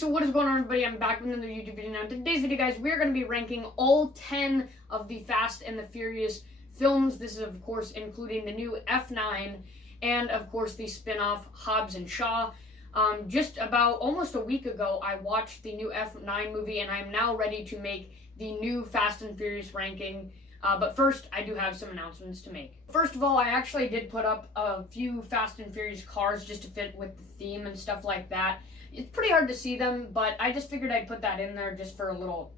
So what is going on, everybody? I'm back with another YouTube video now. In today's video, guys, we're going to be ranking all 10 of the Fast and the Furious films. This is, of course, including the new F9 and, of course, the spin-off Hobbs and Shaw. Just about almost a week ago, I watched the new F9 movie, and I'm now ready to make the new Fast and Furious ranking. But first, I do have some announcements to make. First of all, I actually did put up a few Fast and Furious cars just to fit with the theme and stuff like that. It's pretty hard to see them, but I just figured I'd put that in there just for a little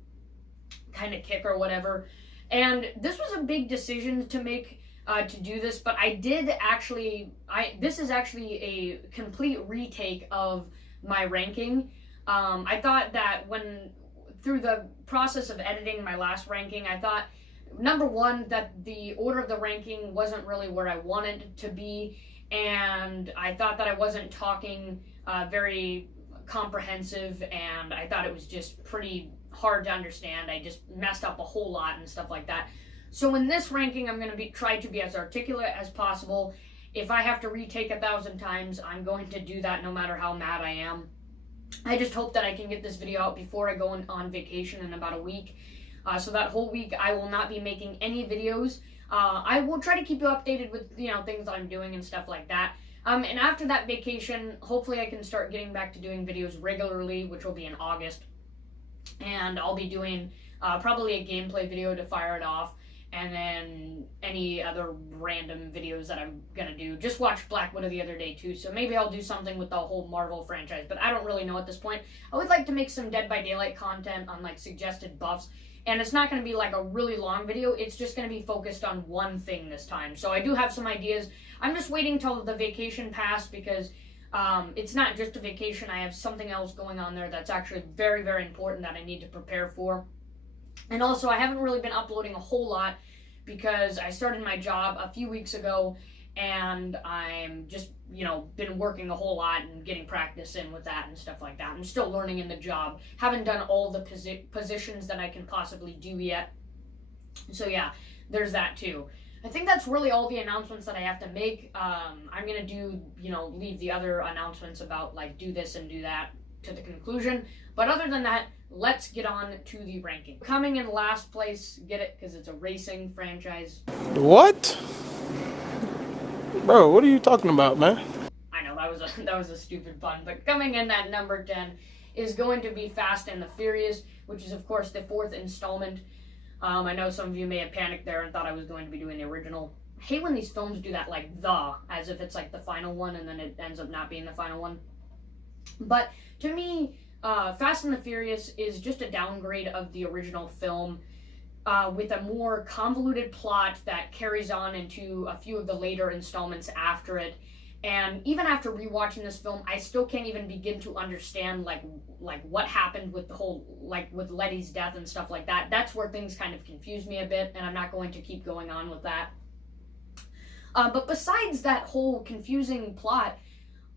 kind of kick or whatever. And this was a big decision to make to do this, but I did actually, this is actually a complete retake of my ranking. I thought that through the process of editing my last ranking, I thought, number one, that the order of the ranking wasn't really where I wanted it to be, and I thought that I wasn't talking very comprehensive, and I thought it was just pretty hard to understand. I just messed up a whole lot and stuff like that. So in this ranking, I'm going to try to be as articulate as possible. If I have to retake 1,000 times, I'm going to do that no matter how mad I am. I just hope that I can get this video out before I go on vacation in about a week. So that whole week, I will not be making any videos. I will try to keep you updated with, things that I'm doing and stuff like that. And after that vacation, hopefully I can start getting back to doing videos regularly, which will be in August. And I'll be doing probably a gameplay video to fire it off, and then any other random videos that I'm gonna do. Just watched Black Widow the other day too, so maybe I'll do something with the whole Marvel franchise, but I don't really know at this point. I would like to make some Dead by Daylight content on like suggested buffs, and it's not going to be like a really long video. It's just going to be focused on one thing this time. So I do have some ideas. I'm just waiting till the vacation passed because it's not just a vacation. I have something else going on there that's actually very, very important that I need to prepare for. And also, I haven't really been uploading a whole lot because I started my job a few weeks ago, and I'm just, been working a whole lot and getting practice in with that and stuff like that. I'm still learning in the job. Haven't done all the positions that I can possibly do yet. So yeah, there's that too. I think that's really all the announcements that I have to make. I'm going to do, leave the other announcements about like do this and do that to the conclusion. But other than that, let's get on to the ranking. Coming in last place, get it? Because it's a racing franchise. What? Bro, what are you talking about, man? I know, that was a stupid pun, but coming in at number 10 is going to be Fast and the Furious, which is, of course, the 4th installment. I know some of you may have panicked there and thought I was going to be doing the original. I hate when these films do that, like, as if it's, like, the final one, and then it ends up not being the final one. But, to me, Fast and the Furious is just a downgrade of the original film, with a more convoluted plot that carries on into a few of the later installments after it. And even after rewatching this film, I still can't even begin to understand like what happened with the whole, like with Letty's death and stuff like that. That's where things kind of confuse me a bit, and I'm not going to keep going on with that. But besides that whole confusing plot,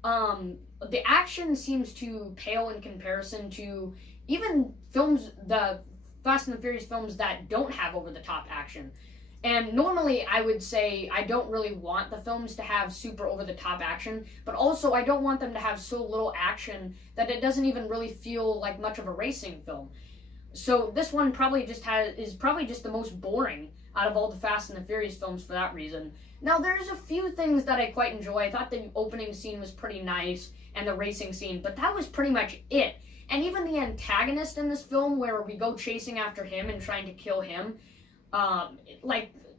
the action seems to pale in comparison to even the Fast and the Furious films that don't have over-the-top action. And normally I would say I don't really want the films to have super over-the-top action, but also I don't want them to have so little action that it doesn't even really feel like much of a racing film. So this one is probably just the most boring out of all the Fast and the Furious films for that reason. Now there's a few things that I quite enjoy. I thought the opening scene was pretty nice and the racing scene, but that was pretty much it. And even the antagonist in this film, where we go chasing after him and trying to kill him,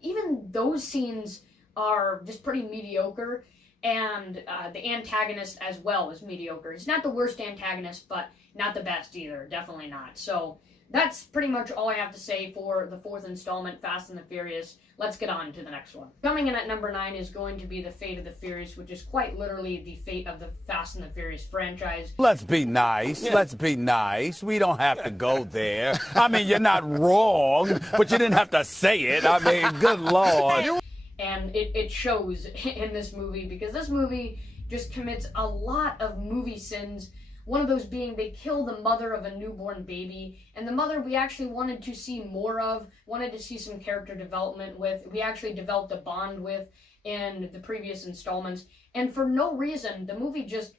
even those scenes are just pretty mediocre, and the antagonist as well is mediocre. It's not the worst antagonist, but not the best either. Definitely not. So that's pretty much all I have to say for the 4th installment, Fast and the Furious. Let's get on to the next one. Coming in at number 9 is going to be The Fate of the Furious, which is quite literally the fate of the Fast and the Furious franchise. Let's be nice. Yeah. Let's be nice. We don't have to go there. I mean, you're not wrong, but you didn't have to say it. I mean, good Lord. And it shows in this movie, because this movie just commits a lot of movie sins. One of those being they kill the mother of a newborn baby, and the mother we actually wanted to see more of, wanted to see some character development with. We actually developed a bond with in the previous installments, and for no reason, the movie just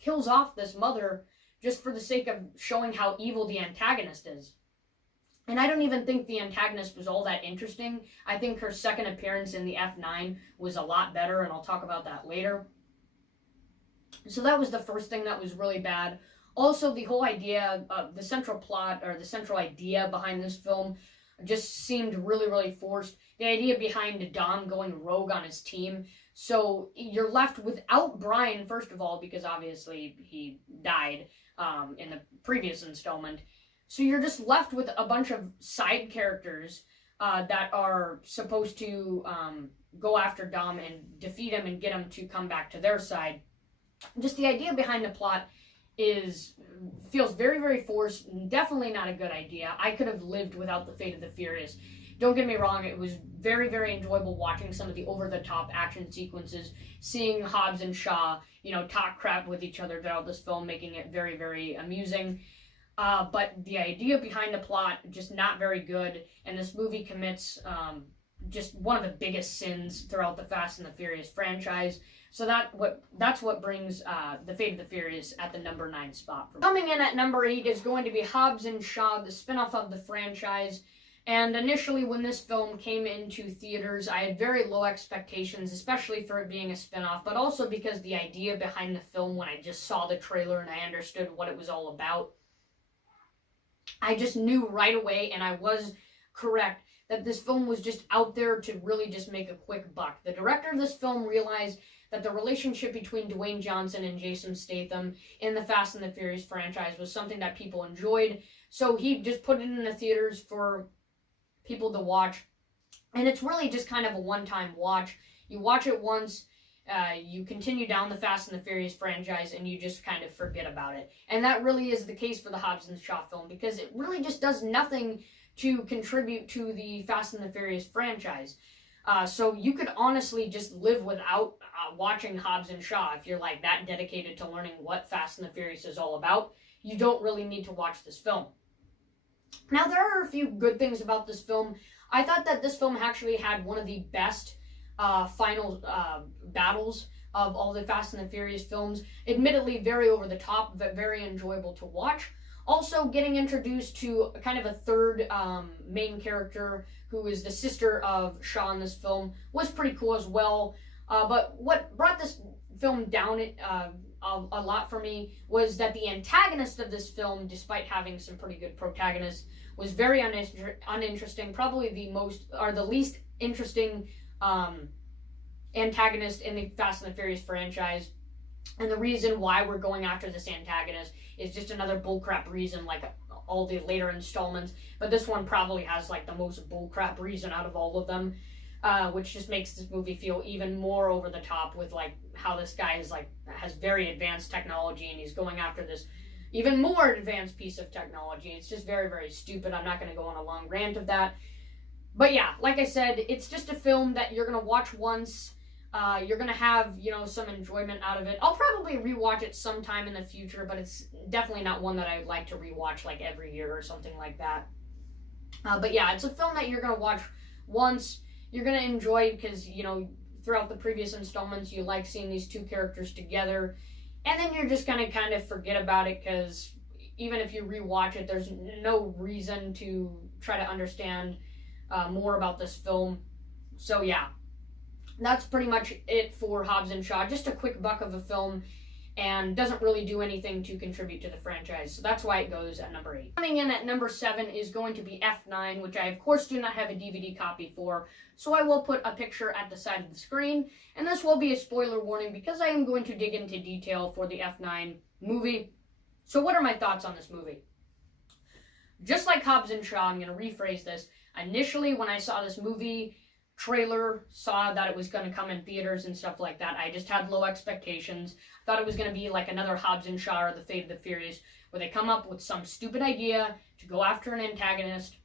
kills off this mother just for the sake of showing how evil the antagonist is. And I don't even think the antagonist was all that interesting. I think her second appearance in the F9 was a lot better, and I'll talk about that later. So that was the first thing that was really bad. Also, the whole idea, the central plot, or the central idea behind this film just seemed really, really forced. The idea behind Dom going rogue on his team. So you're left without Brian, first of all, because obviously he died in the previous installment. So you're just left with a bunch of side characters that are supposed to go after Dom and defeat him and get him to come back to their side. Just the idea behind the plot feels very, very forced. Definitely not a good idea. I could have lived without the Fate of the Furious. Don't get me wrong, it was very, very enjoyable watching some of the over-the-top action sequences, seeing Hobbs and Shaw, talk crap with each other throughout this film, making it very, very amusing. But the idea behind the plot, just not very good, and this movie commits just one of the biggest sins throughout the Fast and the Furious franchise. So that's what brings the Fate of the Furious at the number 9 spot. Coming in at number 8 is going to be Hobbs and Shaw, the spinoff of the franchise. And initially, when this film came into theaters, I had very low expectations, especially for it being a spinoff, but also because the idea behind the film, when I just saw the trailer and I understood what it was all about, I just knew right away, and I was correct, that this film was just out there to really just make a quick buck. The director of this film realized that the relationship between Dwayne Johnson and Jason Statham in the Fast and the Furious franchise was something that people enjoyed, so he just put it in the theaters for people to watch, and it's really just kind of a one-time watch. You watch it once, you continue down the Fast and the Furious franchise, and you just kind of forget about it. And that really is the case for the Hobbs and Shaw film, because it really just does nothing to contribute to the Fast and the Furious franchise. So you could honestly just live without watching Hobbs and Shaw if you're like that dedicated to learning what Fast and the Furious is all about. You don't really need to watch this film. Now, there are a few good things about this film. I thought that this film actually had one of the best final battles of all the Fast and the Furious films. Admittedly, very over the top, but very enjoyable to watch. Also, getting introduced to kind of a third main character who is the sister of Shaw in this film was pretty cool as well. But what brought this film down a lot for me was that the antagonist of this film, despite having some pretty good protagonists, was very uninteresting. Probably the least interesting antagonist in the Fast and the Furious franchise. And the reason why we're going after this antagonist is just another bullcrap reason, like all the later installments. But this one probably has like the most bullcrap reason out of all of them, which just makes this movie feel even more over the top with like how this guy has very advanced technology and he's going after this even more advanced piece of technology. It's just very, very stupid. I'm not going to go on a long rant of that. But yeah, like I said, it's just a film that you're going to watch once. You're going to have, some enjoyment out of it. I'll probably rewatch it sometime in the future, but it's definitely not one that I would like to rewatch like every year or something like that. But yeah, it's a film that you're going to watch once. You're going to enjoy because, throughout the previous installments, you like seeing these two characters together. And then you're just going to kind of forget about it because even if you rewatch it, there's no reason to try to understand more about this film. So yeah, that's pretty much it for Hobbs and Shaw. Just a quick buck of a film and doesn't really do anything to contribute to the franchise. So that's why it goes at number 8. Coming in at number 7 is going to be F9, which I of course do not have a DVD copy for. So I will put a picture at the side of the screen. And this will be a spoiler warning because I am going to dig into detail for the F9 movie. So what are my thoughts on this movie? Just like Hobbs and Shaw, I'm going to rephrase this. Initially, when I saw this movie trailer, saw that it was going to come in theaters and stuff like that, I just had low expectations. Thought it was going to be like another Hobbs and Shaw or the Fate of the Furious, where they come up with some stupid idea to go after an antagonist,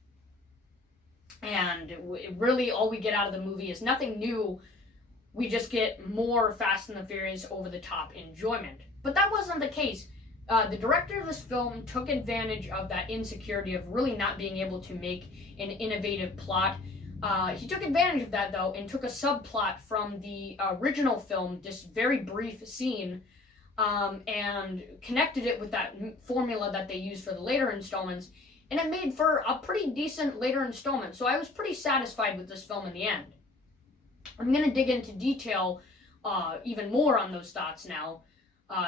and really all we get out of the movie is nothing new. We just get more Fast and the Furious over-the-top enjoyment. But that wasn't the case. The director of this film took advantage of that insecurity of really not being able to make an innovative plot. He took advantage of that, though, and took a subplot from the original film, this very brief scene, and connected it with that formula that they use for the later installments, and it made for a pretty decent later installment. So I was pretty satisfied with this film in the end. I'm going to dig into detail even more on those thoughts now.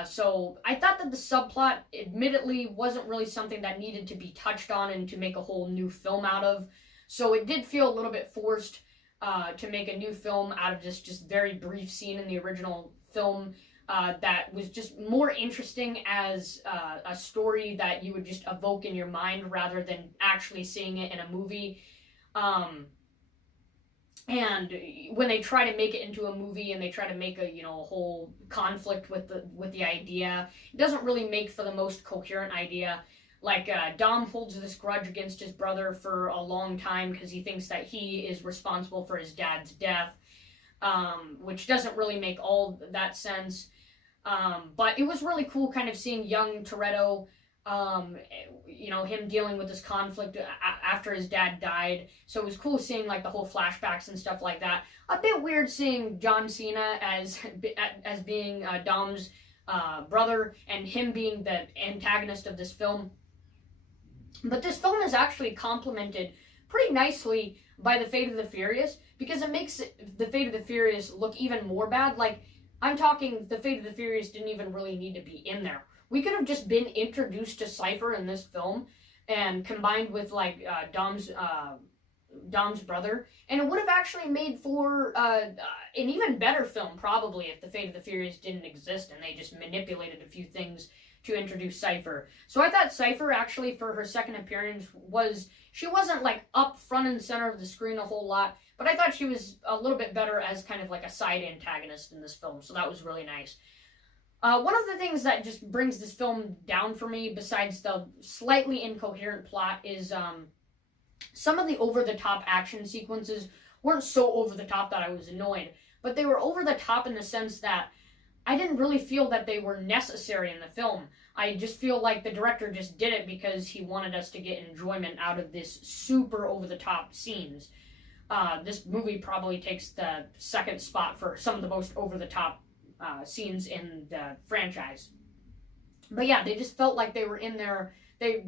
So I thought that the subplot admittedly wasn't really something that needed to be touched on and to make a whole new film out of. So it did feel a little bit forced to make a new film out of this just very brief scene in the original film that was just more interesting as a story that you would just evoke in your mind rather than actually seeing it in a movie. And when they try to make it into a movie and they try to make a whole conflict with the idea, it doesn't really make for the most coherent idea. Like Dom holds this grudge against his brother for a long time because he thinks that he is responsible for his dad's death, which doesn't really make all that sense. But it was really cool kind of seeing young Toretto, him dealing with this conflict after his dad died. So it was cool seeing like the whole flashbacks and stuff like that. A bit weird seeing John Cena as being Dom's brother and him being the antagonist of this film. But this film is actually complemented pretty nicely by The Fate of the Furious, because it makes The Fate of the Furious look even more bad. Like, I'm talking The Fate of the Furious didn't even really need to be in there. We could have just been introduced to Cypher in this film and combined with like Dom's brother, and it would have actually made for an even better film probably if The Fate of the Furious didn't exist and they just manipulated a few things to introduce Cypher. So I thought Cypher actually for her second appearance she wasn't like up front and center of the screen a whole lot, but I thought she was a little bit better as kind of like a side antagonist in this film, so that was really nice. One of the things that just brings this film down for me, besides the slightly incoherent plot, is some of the over-the-top action sequences weren't so over-the-top that I was annoyed, but they were over-the-top in the sense that I didn't really feel that they were necessary in the film. I just feel like the director just did it because he wanted us to get enjoyment out of this super over-the-top scenes. This movie probably takes the second spot for some of the most over-the-top scenes in the franchise. But yeah, they just felt like they were in there. They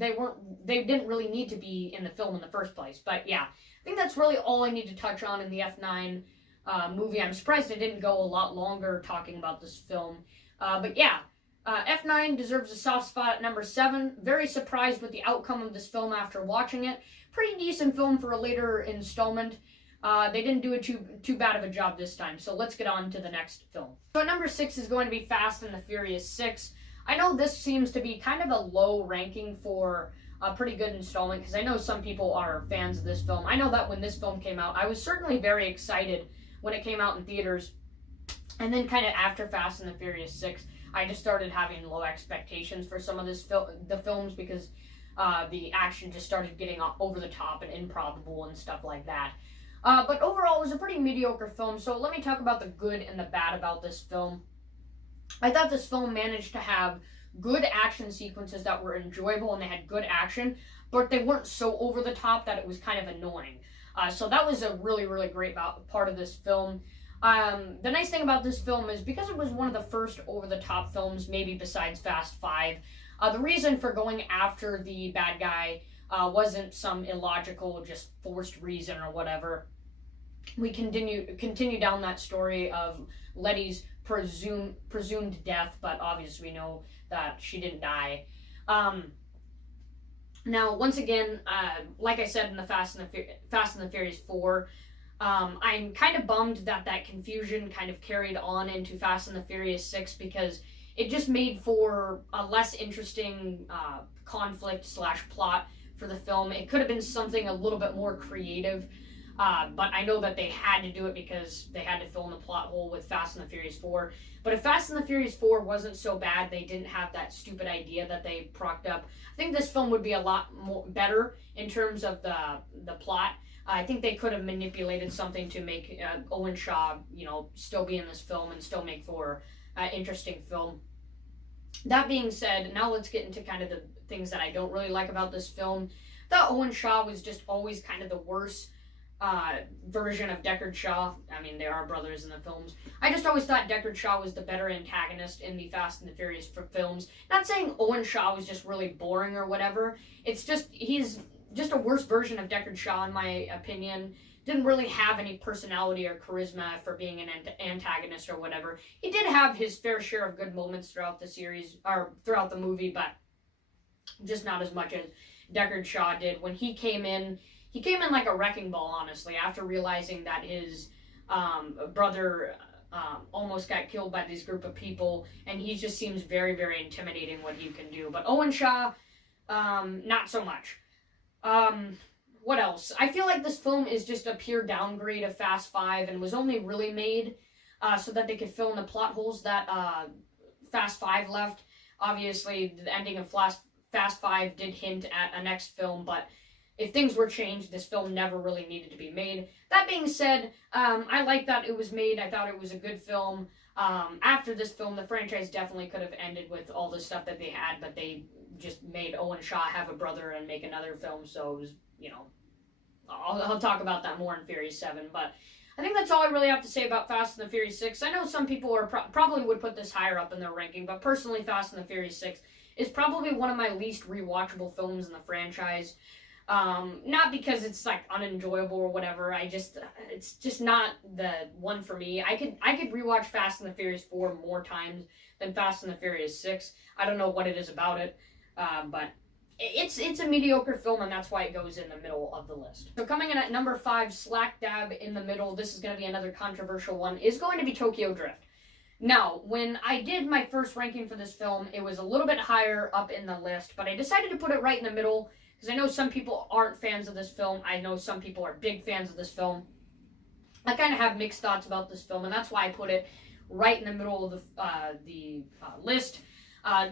didn't really need to be in the film in the first place. But yeah, I think that's really all I need to touch on in the F9 movie. I'm surprised I didn't go a lot longer talking about this film. But yeah, F9 deserves a soft spot at number 7. Very surprised with the outcome of this film after watching it. Pretty decent film for a later installment. They didn't do too bad of a job this time, so let's get on to the next film. So at number 6 is going to be Fast and the Furious 6. I know this seems to be kind of a low ranking for a pretty good installment, because I know some people are fans of this film. I know that when this film came out, I was certainly very excited when it came out in theaters, and then kind of after Fast and the Furious 6, I just started having low expectations for some of the films, because the action just started getting over the top and improbable and stuff like that. But overall, it was a pretty mediocre film, so let me talk about the good and the bad about this film. I thought this film managed to have good action sequences that were enjoyable and they had good action, but they weren't so over the top that it was kind of annoying. So that was a really, really great part of this film. The nice thing about this film is because it was one of the first over-the-top films, maybe besides Fast 5, the reason for going after the bad guy wasn't some illogical, just forced reason or whatever. We continue down that story of Letty's presumed death, but obviously we know that she didn't die. Now, once again, like I said in the Fast and the Furious 4, I'm kind of bummed that confusion kind of carried on into Fast and the Furious 6, because it just made for a less interesting conflict / plot for the film. It could have been something a little bit more creative, but I know that they had to do it because they had to fill in the plot hole with Fast and the Furious 4. But if Fast and the Furious 4 wasn't so bad, they didn't have that stupid idea that they propped up, I think this film would be a lot more better in terms of the plot. I think they could have manipulated something to make Owen Shaw, still be in this film and still make for an interesting film. That being said, now let's get into kind of the things that I don't really like about this film. I thought Owen Shaw was just always kind of the worst version of Deckard Shaw. I mean, they are brothers in the films. I just always thought Deckard Shaw was the better antagonist in the Fast and the Furious films. Not saying Owen Shaw was just really boring or whatever. It's just, he's just a worse version of Deckard Shaw, in my opinion. Didn't really have any personality or charisma for being an antagonist or whatever. He did have his fair share of good moments throughout the series, or throughout the movie, but just not as much as Deckard Shaw did. When he came in like a wrecking ball, honestly, after realizing that his brother almost got killed by this group of people, and he just seems very, very intimidating what he can do. But Owen Shaw, not so much. What else? I feel like this film is just a pure downgrade of Fast 5 and was only really made so that they could fill in the plot holes that Fast 5 left. Obviously, the ending of Fast 5 did hint at a next film, but if things were changed, this film never really needed to be made. That being said, I like that it was made. I thought it was a good film. After this film, the franchise definitely could have ended with all the stuff that they had, but they just made Owen Shaw have a brother and make another film, so it was, you know, I'll talk about that more in Furious 7, but I think that's all I really have to say about Fast and the Furious 6. I know some people are probably would put this higher up in their ranking, but personally, Fast and the Furious 6 is probably one of my least rewatchable films in the franchise. Not because it's like unenjoyable or whatever. It's just not the one for me. I could rewatch Fast and the Furious 4 more times than Fast and the Furious 6. I don't know what it is about it, but it's a mediocre film, and that's why it goes in the middle of the list. So coming in at number 5, slack dab in the middle, this is going to be another controversial one, is going to be Tokyo Drift. Now, when I did my first ranking for this film, it was a little bit higher up in the list, but I decided to put it right in the middle, because I know some people aren't fans of this film. I know some people are big fans of this film. I kind of have mixed thoughts about this film, and that's why I put it right in the middle of the list.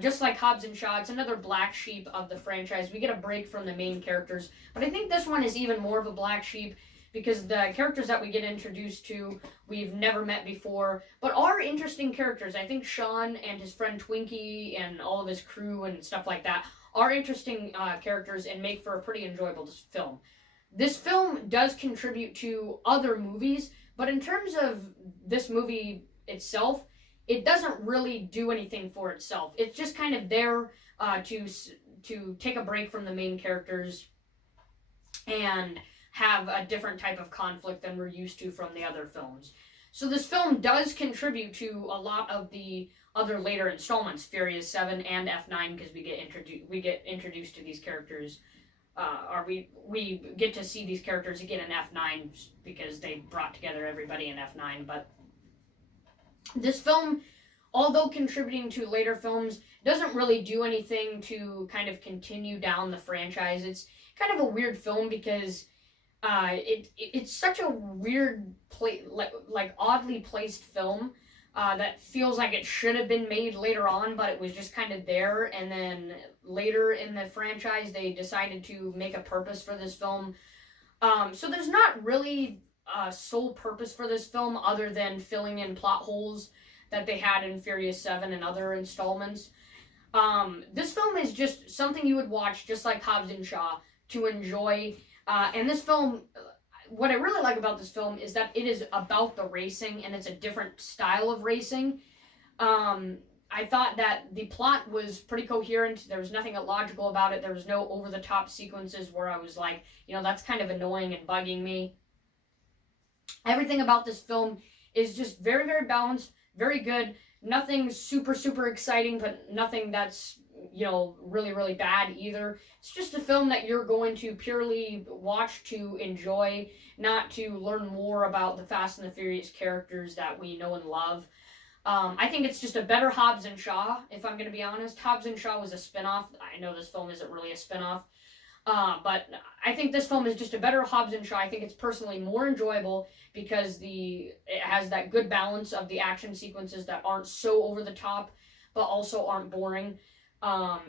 Just like Hobbs and Shaw, it's another black sheep of the franchise. We get a break from the main characters, but I think this one is even more of a black sheep because the characters that we get introduced to, we've never met before, but are interesting characters. I think Sean and his friend Twinkie and all of his crew and stuff like that are interesting characters and make for a pretty enjoyable film. This film does contribute to other movies, but in terms of this movie itself, it doesn't really do anything for itself. It's just kind of there to take a break from the main characters and have a different type of conflict than we're used to from the other films. So this film does contribute to a lot of the other later installments, Furious 7 and F9, because we get introduced to these characters, or we get to see these characters again in F9 because they brought together everybody in F9. But this film, although contributing to later films, doesn't really do anything to kind of continue down the franchise. It's kind of a weird film because it's such a weird, like oddly placed film that feels like it should have been made later on, but it was just kind of there. And then later in the franchise, they decided to make a purpose for this film. So there's not really a sole purpose for this film other than filling in plot holes that they had in Furious 7 and other installments. This film is just something you would watch, just like Hobbs and Shaw, to enjoy. And this film, what I really like about this film is that it is about the racing, and it's a different style of racing. I thought that the plot was pretty coherent. There was nothing illogical about it. There was no over-the-top sequences where I was like, you know, that's kind of annoying and bugging me. Everything about this film is just very, very balanced, very good. Nothing super, super exciting, but nothing that's, you know, really, really bad either. It's just a film that you're going to purely watch to enjoy, not to learn more about the Fast and the Furious characters that we know and love. I think it's just a better Hobbs and Shaw, if I'm going to be honest. Hobbs and Shaw was a spinoff. I know this film isn't really a spinoff. But I think this film is just a better Hobbs and Shaw. I think it's personally more enjoyable because it has that good balance of the action sequences that aren't so over the top, but also aren't boring.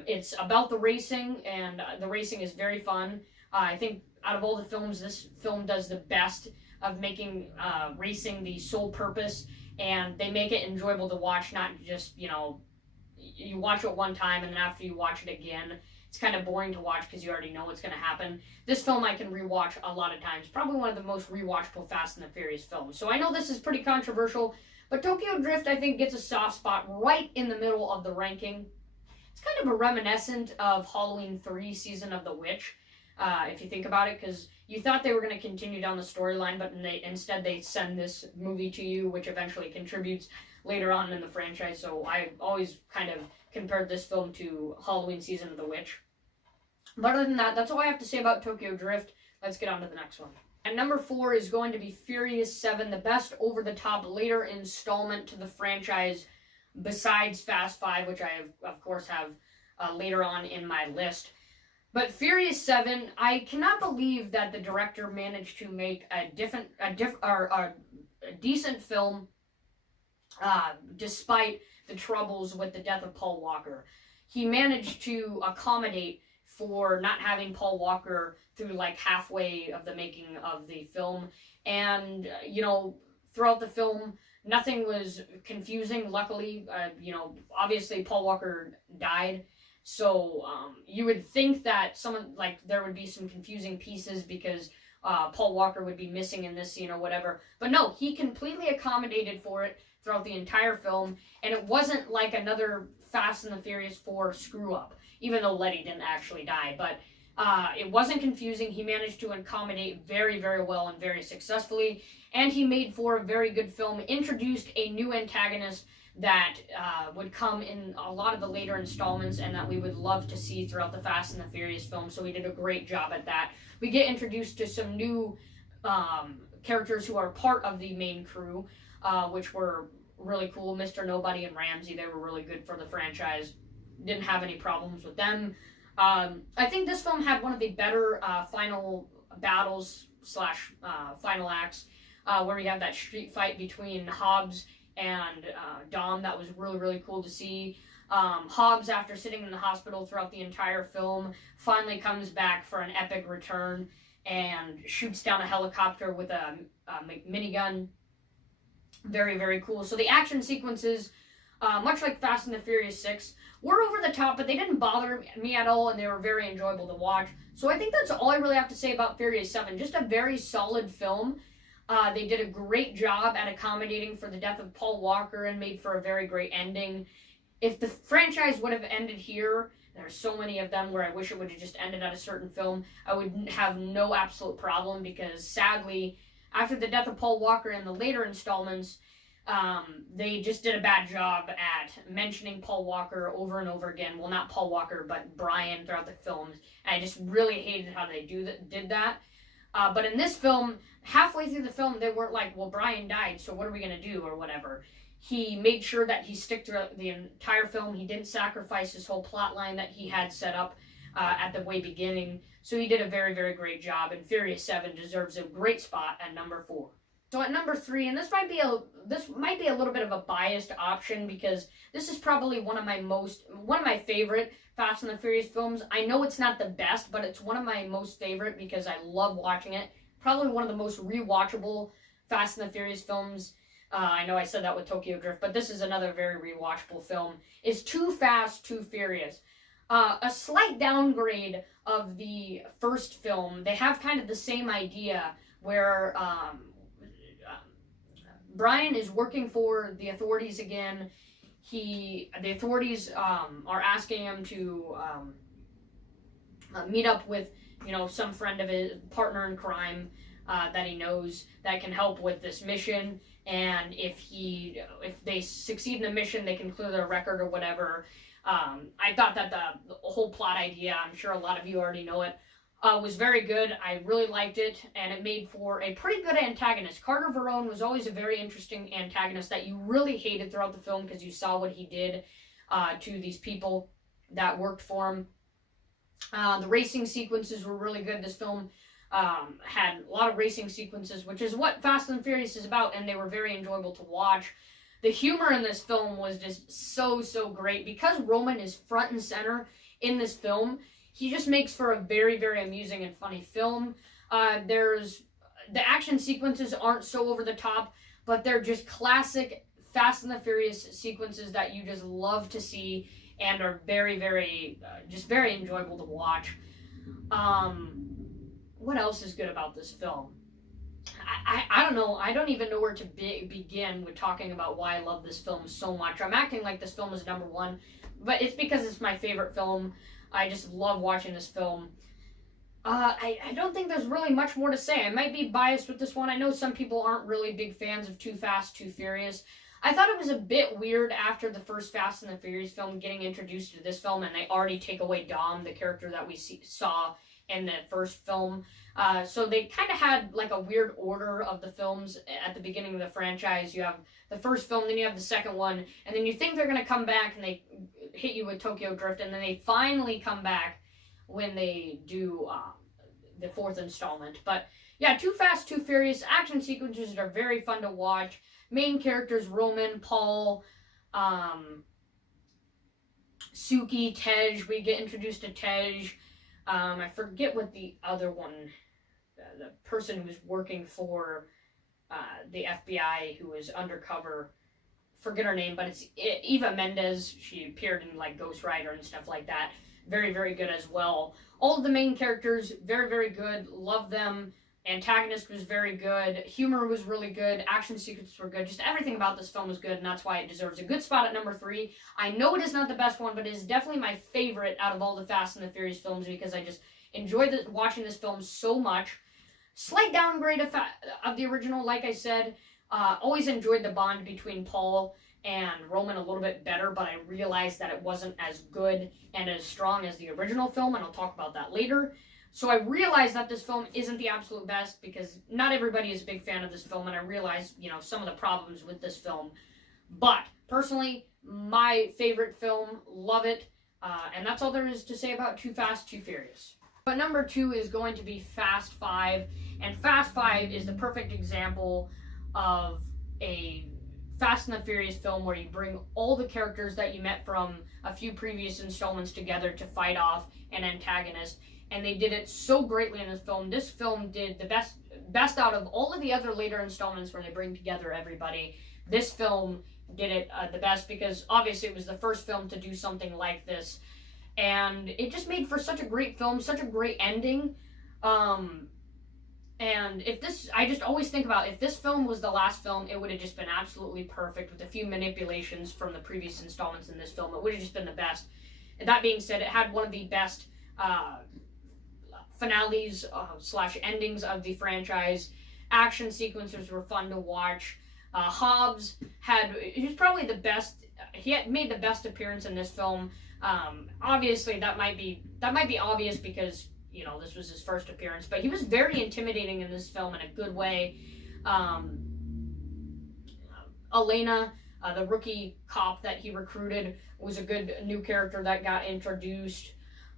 It's about the racing, and the racing is very fun. I think out of all the films, this film does the best of making racing the sole purpose, and they make it enjoyable to watch, not just, you know, you watch it one time and then after you watch it again, it's kind of boring to watch because you already know what's going to happen. This film I can rewatch a lot of times. Probably one of the most rewatchable Fast and the Furious films. So I know this is pretty controversial, but Tokyo Drift, I think, gets a soft spot right in the middle of the ranking. It's kind of a reminiscent of Halloween 3 Season of the Witch, if you think about it, because you thought they were going to continue down the storyline, but instead they send this movie to you, which eventually contributes later on in the franchise. So I always kind of compared this film to Halloween Season of the Witch. But other than that, that's all I have to say about Tokyo Drift. Let's get on to the next one. And number 4 is going to be Furious 7, the best over-the-top later installment to the franchise besides Fast 5, which I, of course, have later on in my list. But Furious 7, I cannot believe that the director managed to make a decent film despite the troubles with the death of Paul Walker. He managed to accommodate for not having Paul Walker through like halfway of the making of the film. And, throughout the film, nothing was confusing, luckily. Obviously Paul Walker died. So you would think that there would be some confusing pieces because Paul Walker would be missing in this scene or whatever. But no, he completely accommodated for it throughout the entire film. And it wasn't like another Fast and the Furious 4 screw-up, even though Letty didn't actually die. But it wasn't confusing. He managed to accommodate very, very well and very successfully. And he made for a very good film, introduced a new antagonist that would come in a lot of the later installments and that we would love to see throughout the Fast and the Furious films. So he did a great job at that. We get introduced to some new characters who are part of the main crew, which were really cool. Mr. Nobody and Ramsey, they were really good for the franchise. Didn't have any problems with them. I think this film had one of the better final battles / final acts, where we have that street fight between Hobbs and Dom. That was really, really cool to see. Hobbs, after sitting in the hospital throughout the entire film, finally comes back for an epic return and shoots down a helicopter with a minigun. Very, very cool. So the action sequences, much like Fast and the Furious 6, were over the top, but they didn't bother me at all, and they were very enjoyable to watch. So I think that's all I really have to say about Furious 7. Just a very solid film. They did a great job at accommodating for the death of Paul Walker and made for a very great ending. If the franchise would have ended here, there's so many of them where I wish it would have just ended at a certain film, I would have no absolute problem, because sadly, after the death of Paul Walker in the later installments, they just did a bad job at mentioning Paul Walker over and over again. Well, not Paul Walker, but Brian throughout the films. And I just really hated how they did that. But in this film, halfway through the film, they weren't like, well, Brian died, so what are we going to do, or whatever. He made sure that he stuck throughout the entire film. He didn't sacrifice his whole plot line that he had set up at the way beginning. So he did a very, very great job, and Furious 7 deserves a great spot at number 4. So at number 3, and this might be a little bit of a biased option, because this is probably one of my favorite Fast and the Furious films. I know it's not the best, but it's one of my most favorite because I love watching it. Probably one of the most rewatchable Fast and the Furious films. I know I said that with Tokyo Drift, but this is another very rewatchable film. Is Too Fast, Too Furious. A slight downgrade of the first film. They have kind of the same idea where Brian is working for the authorities again. The authorities are asking him to meet up with, some friend of his, partner in crime that he knows that can help with this mission. And if they succeed in the mission, they can clear their record or whatever. I thought that the whole plot idea, I'm sure a lot of you already know it, was very good. I really liked it, and it made for a pretty good antagonist. Carter Verone was always a very interesting antagonist that you really hated throughout the film because you saw what he did to these people that worked for him. The racing sequences were really good. This film had a lot of racing sequences, which is what Fast and Furious is about, and they were very enjoyable to watch. The humor in this film was just so, so great. Because Roman is front and center in this film, he just makes for a very, very amusing and funny film. The action sequences aren't so over the top, but they're just classic Fast and the Furious sequences that you just love to see. and are very, very, just very enjoyable to watch. What else is good about this film? I don't know. I don't even know where to begin with talking about why I love this film so much. I'm acting like this film is number one, but it's because it's my favorite film. I just love watching this film. I don't think there's really much more to say. I might be biased with this one. I know some people aren't really big fans of Too Fast, Too Furious. I thought it was a bit weird after the first Fast and the Furious film getting introduced to this film, and they already take away Dom, the character that we saw in the first film. So they kind of had like a weird order of the films at the beginning of the franchise. You have the first film, then you have the second one, and then you think they're going to come back and they hit you with Tokyo Drift, and then they finally come back when they do the fourth installment. But yeah, Too Fast, Too Furious. Action sequences that are very fun to watch. Main characters, Roman, Paul, Suki, Tej. We get introduced to Tej. I forget what the other one, the person who was working for the FBI, who was undercover, forget her name, but it's Eva Mendes. She appeared in like Ghost Rider and stuff like that. Very, very good as well. All of the main characters, very, very good. Love them. Antagonist was very good. Humor was really good. Action sequences were good. Just everything about this film was good, and that's why it deserves a good spot at number 3. I know it is not the best one, but it is definitely my favorite out of all the Fast and the Furious films because I just enjoyed watching this film so much. Slight downgrade of the original, like I said. Always enjoyed the bond between Paul and Roman a little bit better, but I realized that it wasn't as good and as strong as the original film, and I'll talk about that later. So I realized that this film isn't the absolute best because not everybody is a big fan of this film, and I realized, some of the problems with this film. But personally, my favorite film, love it, and that's all there is to say about Too Fast, Too Furious. But number 2 is going to be Fast 5, and Fast 5 is the perfect example of a Fast and the Furious film where you bring all the characters that you met from a few previous installments together to fight off an antagonist, and they did it so greatly in this film. This film did the best out of all of the other later installments where they bring together everybody. This film did it the best because obviously it was the first film to do something like this, and it just made for such a great film, such a great ending. And I just always think about if this film was the last film, it would have just been absolutely perfect with a few manipulations from the previous installments in this film. It would have just been the best. And that being said, it had one of the best finales / endings of the franchise. Action sequences were fun to watch. Hobbs he was probably the best. He had made the best appearance in this film. Obviously, that might be obvious because this was his first appearance, but he was very intimidating in this film in a good way. Elena, the rookie cop that he recruited, was a good new character that got introduced.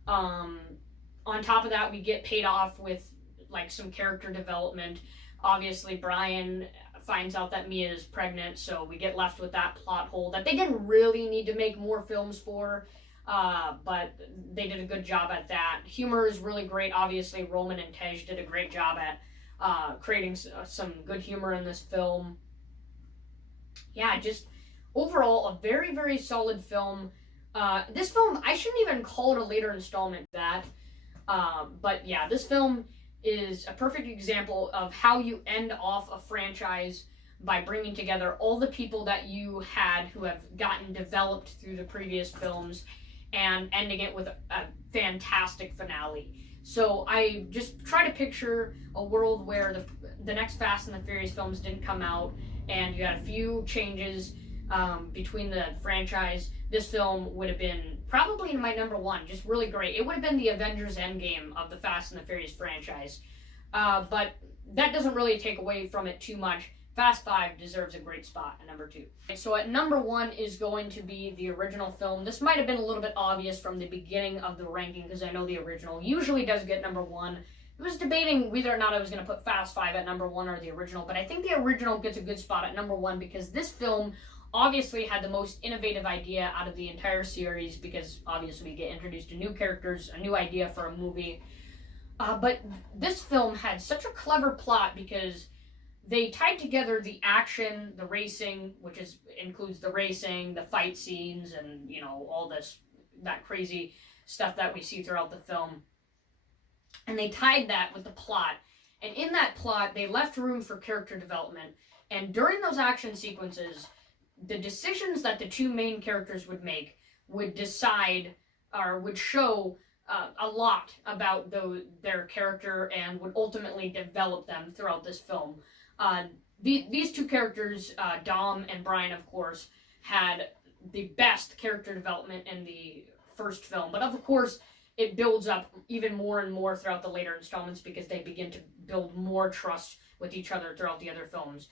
On top of that, we get paid off with like some character development. Obviously, Brian finds out that Mia is pregnant, so we get left with that plot hole that they didn't really need to make more films for. But they did a good job at that. Humor is really great. Obviously, Roman and Tej did a great job at creating some good humor in this film. Yeah, just overall, a very, very solid film. This film, I shouldn't even call it a later installment but yeah, this film is a perfect example of how you end off a franchise by bringing together all the people that you had who have gotten developed through the previous films and ending it with a fantastic finale. So I just try to picture a world where the next Fast and the Furious films didn't come out and you had a few changes between the franchise. This film would have been probably my number 1, just really great. It would have been the Avengers Endgame of the Fast and the Furious franchise. But that doesn't really take away from it too much. Fast 5 deserves a great spot at number 2. So at number 1 is going to be the original film. This might have been a little bit obvious from the beginning of the ranking because I know the original usually does get number 1. I was debating whether or not I was going to put Fast 5 at number 1 or the original, but I think the original gets a good spot at number 1 because this film obviously had the most innovative idea out of the entire series because obviously we get introduced to new characters, a new idea for a movie. But this film had such a clever plot because they tied together the action, the racing, which includes the racing, the fight scenes, and all this that crazy stuff that we see throughout the film. And they tied that with the plot. And in that plot, they left room for character development. And during those action sequences, the decisions that the two main characters would make would decide or would show a lot about their character and would ultimately develop them throughout this film. These two characters, Dom and Brian, of course, had the best character development in the first film. But of course, it builds up even more and more throughout the later installments because they begin to build more trust with each other throughout the other films.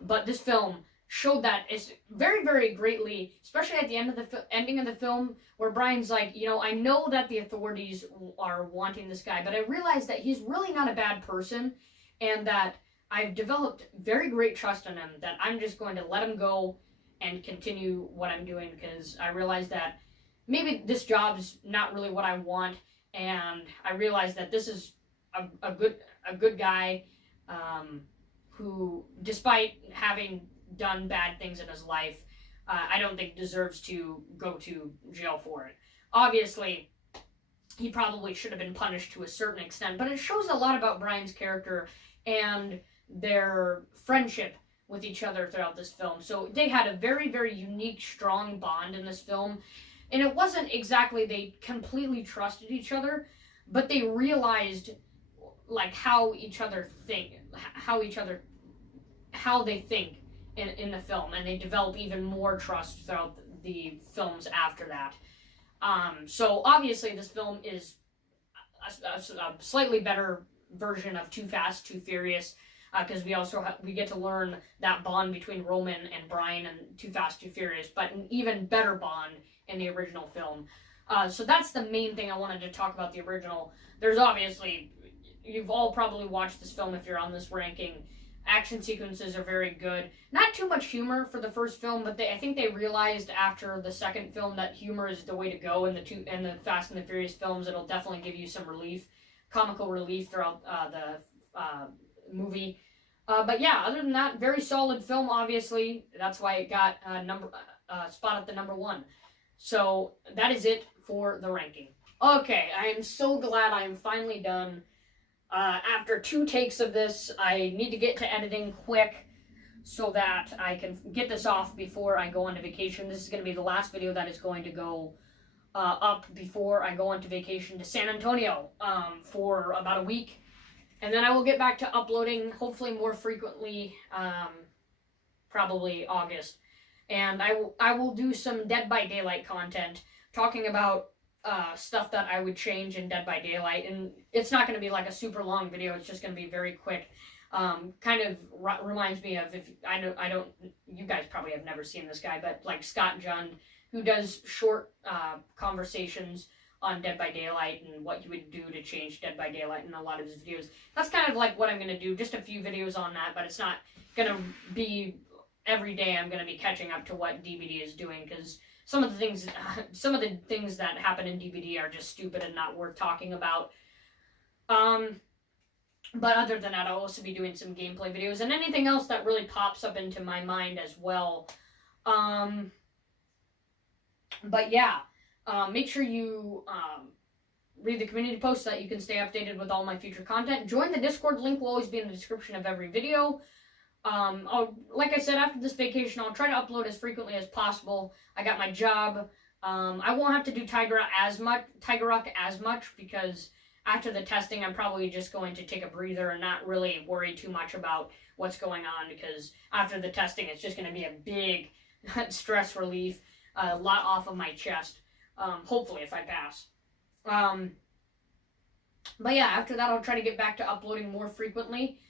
But this film showed that it's very, very greatly, especially at the end of the ending of the film, where Brian's like, I know that the authorities are wanting this guy, but I realize that he's really not a bad person, and that I've developed very great trust in him, that I'm just going to let him go and continue what I'm doing, because I realize that maybe this job's not really what I want, and I realize that this is a good guy who, despite having done bad things in his life, I don't think deserves to go to jail for it. Obviously, he probably should have been punished to a certain extent, but it shows a lot about Brian's character and their friendship with each other throughout this film. So they had a very, very unique, strong bond in this film. And it wasn't exactly they completely trusted each other, but they realized like how they think in the film, and they develop even more trust throughout the films after that. So obviously this film is a slightly better version of Too Fast, Too Furious, because we get to learn that bond between Roman and Brian and Too Fast, Too Furious, but an even better bond in the original film. So that's the main thing I wanted to talk about the original. There's obviously, you've all probably watched this film if you're on this ranking. Action sequences are very good. Not too much humor for the first film, but I think they realized after the second film that humor is the way to go in the Fast and the Furious films. It'll definitely give you some comical relief throughout the movie. But yeah, other than that, very solid film. Obviously, that's why it got spot at the number 1. So that is it for the ranking. Okay, I am so glad I am finally done. After 2 takes of this, I need to get to editing quick so that I can get this off before I go on vacation. This is going to be the last video that is going to go up before I go on vacation to San Antonio for about a week. And then I will get back to uploading, hopefully more frequently, probably August. And I will do some Dead by Daylight content, talking about stuff that I would change in Dead by Daylight. And it's not going to be like a super long video, it's just going to be very quick. Kind of reminds me of, you guys probably have never seen this guy, but like Scott Jund, who does short conversations on Dead by Daylight and what you would do to change Dead by Daylight in a lot of his videos. That's kind of like what I'm going to do, just a few videos on that, but it's not going to be every day. I'm going to be catching up to what DVD is doing, because some of the things that happen in DVD are just stupid and not worth talking about. But other than that, I'll also be doing some gameplay videos and anything else that really pops up into my mind as well. But yeah, make sure you read the community posts so that you can stay updated with all my future content. Join the Discord, link will always be in the description of every video. Like I said, after this vacation, I'll try to upload as frequently as possible. I got my job. I won't have to do Tiger Rock as much because after the testing, I'm probably just going to take a breather and not really worry too much about what's going on, because after the testing, it's just going to be a big stress relief, a lot off of my chest, hopefully if I pass. But yeah, after that, I'll try to get back to uploading more frequently.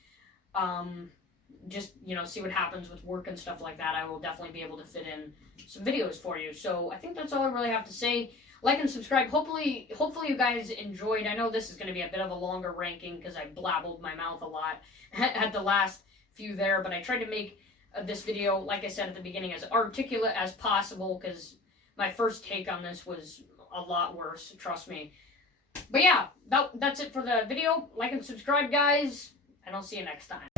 Just, see what happens with work and stuff like that. I will definitely be able to fit in some videos for you. So I think that's all I really have to say. Like and subscribe. Hopefully you guys enjoyed. I know this is going to be a bit of a longer ranking because I blabbled my mouth a lot at the last few there, but I tried to make this video, like I said at the beginning, as articulate as possible, because my first take on this was a lot worse, trust me. But yeah, that's it for the video. Like and subscribe, guys, and I'll see you next time.